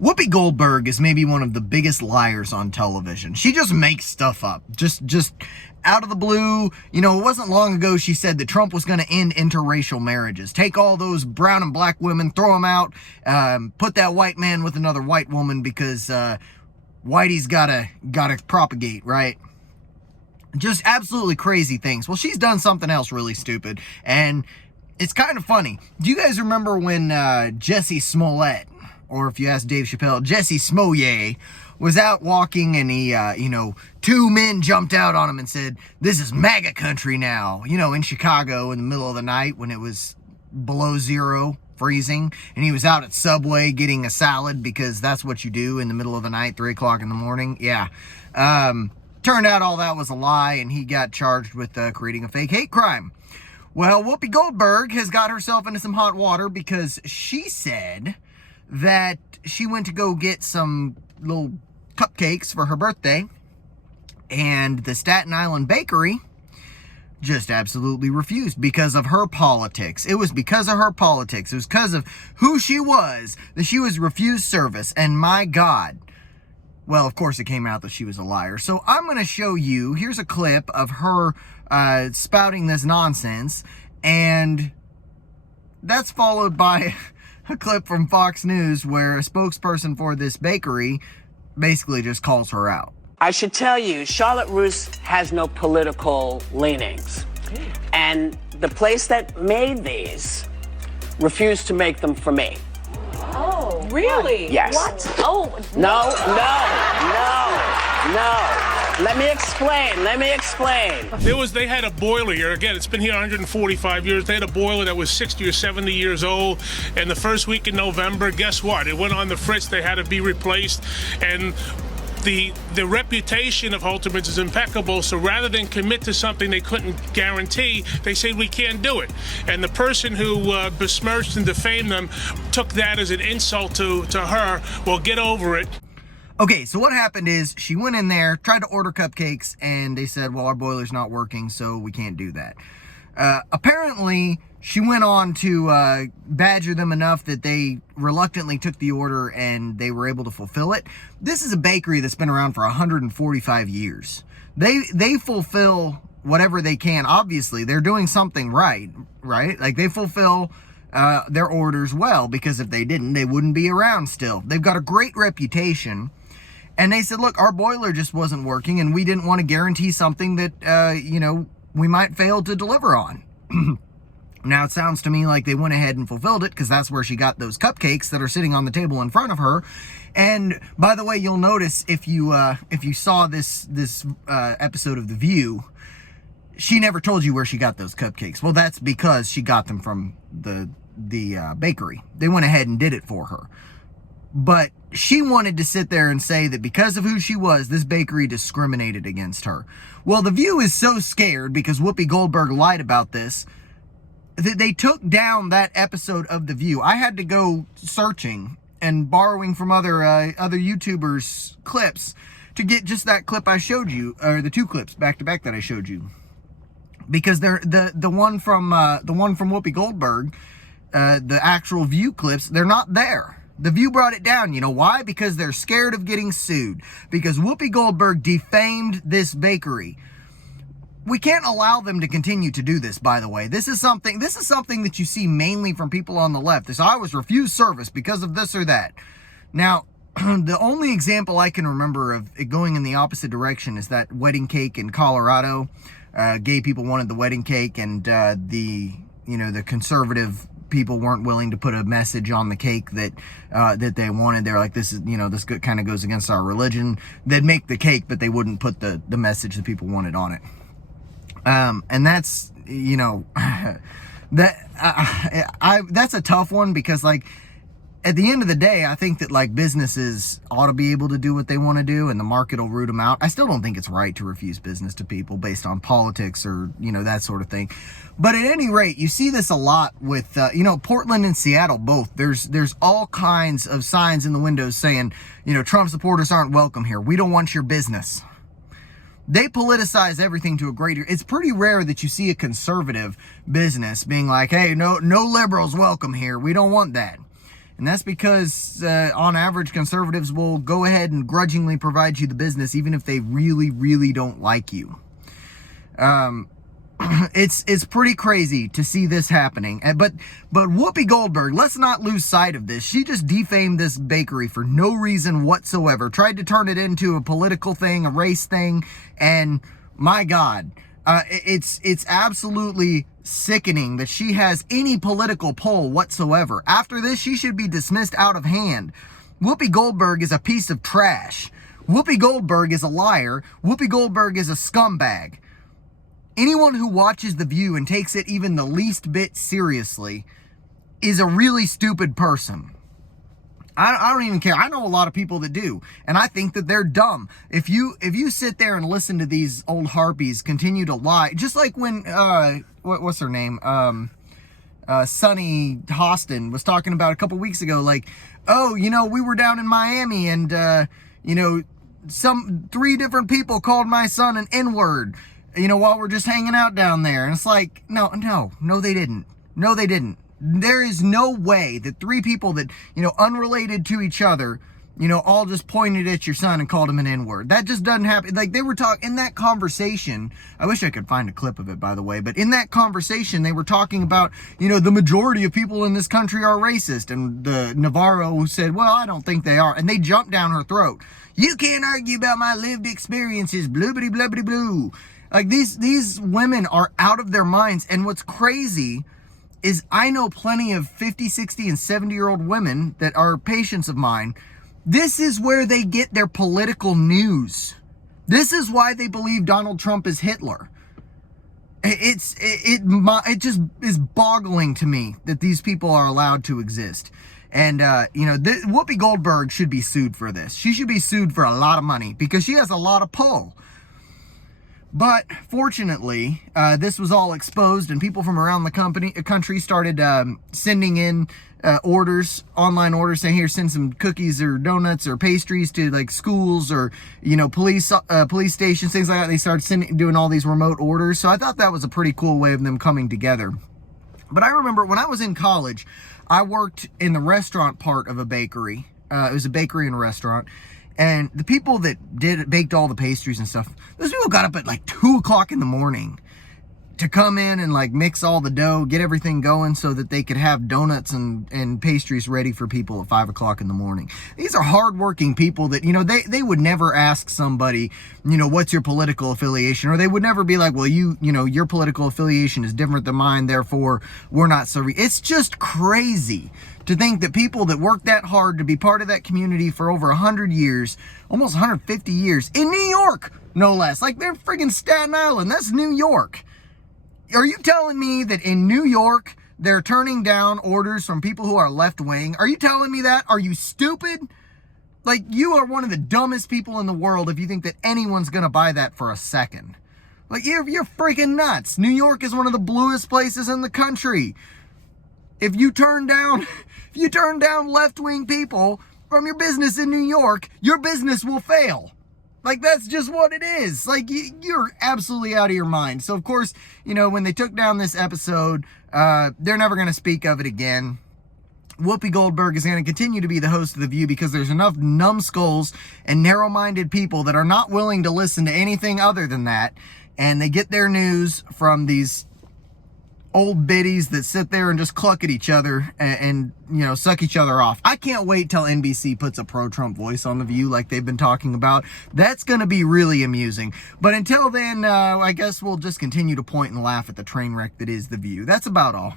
Whoopi Goldberg is maybe one of the biggest liars on television. She just makes stuff up. Just out of the blue. You know, it wasn't long ago she said that Trump was going to end interracial marriages. Take all those brown and black women, throw them out, put that white man with another white woman because whitey's gotta propagate, right? Just absolutely crazy things. Well, she's done something else really stupid, and it's kind of funny. Do you guys remember when Jussie Smollett, or if you ask Dave Chappelle, Jussie Smollett, was out walking and he, two men jumped out on him and said, "This is MAGA country now," in Chicago in the middle of the night when it was below zero, freezing, and he was out at Subway getting a salad because that's what you do in the middle of the night, 3 o'clock in the morning. Yeah. Turned out all that was a lie, and he got charged with creating a fake hate crime. Well, Whoopi Goldberg has got herself into some hot water because she said that she went to go get some little cupcakes for her birthday, and the Staten Island bakery just absolutely refused because of her politics. It was because of her politics. It was because of who she was that she was refused service, and my God. Well, of course, it came out that she was a liar. So I'm going to show you, here's a clip of her spouting this nonsense, and that's followed by a clip from Fox News where a spokesperson for this bakery basically just calls her out. I should tell you, Charlotte Russe has no political leanings. And the place that made these refused to make them for me. Oh, really? Yes. What? Oh, No. Let me explain. They had a boiler here. Again, it's been here 145 years. They had a boiler that was 60 or 70 years old. And the first week in November, guess what? It went on the fritz. They had to be replaced. And the reputation of Holterman's is impeccable, so rather than commit to something they couldn't guarantee, they say we can't do it. And the person who besmirched and defamed them took that as an insult to her. Well, get over it. Okay, so what happened is she went in there, tried to order cupcakes, and they said, well, our boiler's not working, so we can't do that. Apparently, she went on to badger them enough that they reluctantly took the order and they were able to fulfill it. This is a bakery that's been around for 145 years. They fulfill whatever they can. Obviously, they're doing something right? Like, they fulfill their orders well, because if they didn't, they wouldn't be around still. They've got a great reputation. And they said, look, our boiler just wasn't working, and we didn't want to guarantee something that, we might fail to deliver on. Now, it sounds to me like they went ahead and fulfilled it, because that's where she got those cupcakes that are sitting on the table in front of her. And by the way, you'll notice if you saw this episode of The View, she never told you where she got those cupcakes. Well, that's because she got them from the bakery. They went ahead and did it for her. But she wanted to sit there and say that because of who she was, this bakery discriminated against her. Well, The View is so scared because Whoopi Goldberg lied about this that they took down that episode of The View. I had to go searching and borrowing from other YouTubers' clips to get just that clip I showed you, or the two clips back to back that I showed you, because they're the one from Whoopi Goldberg, the actual View clips, they're not there. The View brought it down. You know why? Because they're scared of getting sued. Because Whoopi Goldberg defamed this bakery. We can't allow them to continue to do this, by the way. This is something that you see mainly from people on the left. This, I was refused service because of this or that. Now, the only example I can remember of it going in the opposite direction is that wedding cake in Colorado. Gay people wanted the wedding cake, and the conservative people weren't willing to put a message on the cake that they wanted. They're like, this kind of goes against our religion. They'd make the cake, but they wouldn't put the message that people wanted on it. And that's, that's a tough one, because, like, at the end of the day, I think that, like, businesses ought to be able to do what they want to do, and the market will root them out. I still don't think it's right to refuse business to people based on politics or, that sort of thing. But at any rate, you see this a lot with, Portland and Seattle both. There's all kinds of signs in the windows saying, Trump supporters aren't welcome here. We don't want your business. They politicize everything to a greater... It's pretty rare that you see a conservative business being like, hey, no liberals welcome here. We don't want that. And that's because, on average, conservatives will go ahead and grudgingly provide you the business, even if they really, really don't like you. It's pretty crazy to see this happening. But Whoopi Goldberg, let's not lose sight of this. She just defamed this bakery for no reason whatsoever. Tried to turn it into a political thing, a race thing, and my God, it's absolutely sickening that she has any political pull whatsoever. After this, she should be dismissed out of hand. Whoopi Goldberg is a piece of trash. Whoopi Goldberg is a liar. Whoopi Goldberg is a scumbag. Anyone who watches The View and takes it even the least bit seriously is a really stupid person. I don't even care. I know a lot of people that do, and I think that they're dumb. If you sit there and listen to these old harpies continue to lie, just like when what's her name, Sunny Hostin was talking about a couple weeks ago, like, oh, you know, we were down in Miami and you know, some 3 different people called my son an N-word, you know, while we're just hanging out down there. And it's like, no, they didn't. No, they didn't. There is no way that 3 people that, you know, unrelated to each other, you know, all just pointed at your son and called him an N-word. That just doesn't happen. Like, they were talking in that conversation. I wish I could find a clip of it, by the way. But in that conversation, they were talking about, you know, the majority of people in this country are racist. And the Navarro said, well, I don't think they are. And they jumped down her throat. You can't argue about my lived experiences, bloobity blubbity blue. Like, these women are out of their minds. And what's crazy is I know plenty of 50, 60, and 70-year-old women that are patients of mine. This is where they get their political news. This is why they believe Donald Trump is Hitler. It just is boggling to me that these people are allowed to exist. And, you know, Whoopi Goldberg should be sued for this. She should be sued for a lot of money because she has a lot of pull. But fortunately, this was all exposed, and people from around the country started sending in orders, online orders, saying, here, send some cookies or donuts or pastries to like schools or, you know, police stations, things like that. They started doing all these remote orders. So I thought that was a pretty cool way of them coming together. But I remember when I was in college, I worked in the restaurant part of a bakery. It was a bakery and a restaurant. And the people that baked all the pastries and stuff, those people got up at like 2 o'clock in the morning to come in and like mix all the dough, get everything going so that they could have donuts and pastries ready for people at 5 o'clock in the morning. These are hardworking people that, you know, they would never ask somebody, you know, what's your political affiliation? Or they would never be like, well, you know, your political affiliation is different than mine, therefore we're not so... It's just crazy to think that people that work that hard to be part of that community for over 100 years, almost 150 years, in New York, no less. Like, they're friggin' Staten Island. That's New York. Are you telling me that in New York, they're turning down orders from people who are left-wing? Are you telling me that? Are you stupid? Like, you are one of the dumbest people in the world if you think that anyone's gonna buy that for a second. Like, you're freaking nuts. New York is one of the bluest places in the country. If you turn down left-wing people from your business in New York, your business will fail. Like, that's just what it is. Like, you're absolutely out of your mind. So, of course, you know, when they took down this episode, they're never going to speak of it again. Whoopi Goldberg is going to continue to be the host of The View because there's enough numbskulls and narrow-minded people that are not willing to listen to anything other than that. And they get their news from these old biddies that sit there and just cluck at each other and you know, suck each other off. I can't wait till NBC puts a pro-Trump voice on The View like they've been talking about. That's going to be really amusing. But until then, I guess we'll just continue to point and laugh at the train wreck that is The View. That's about all.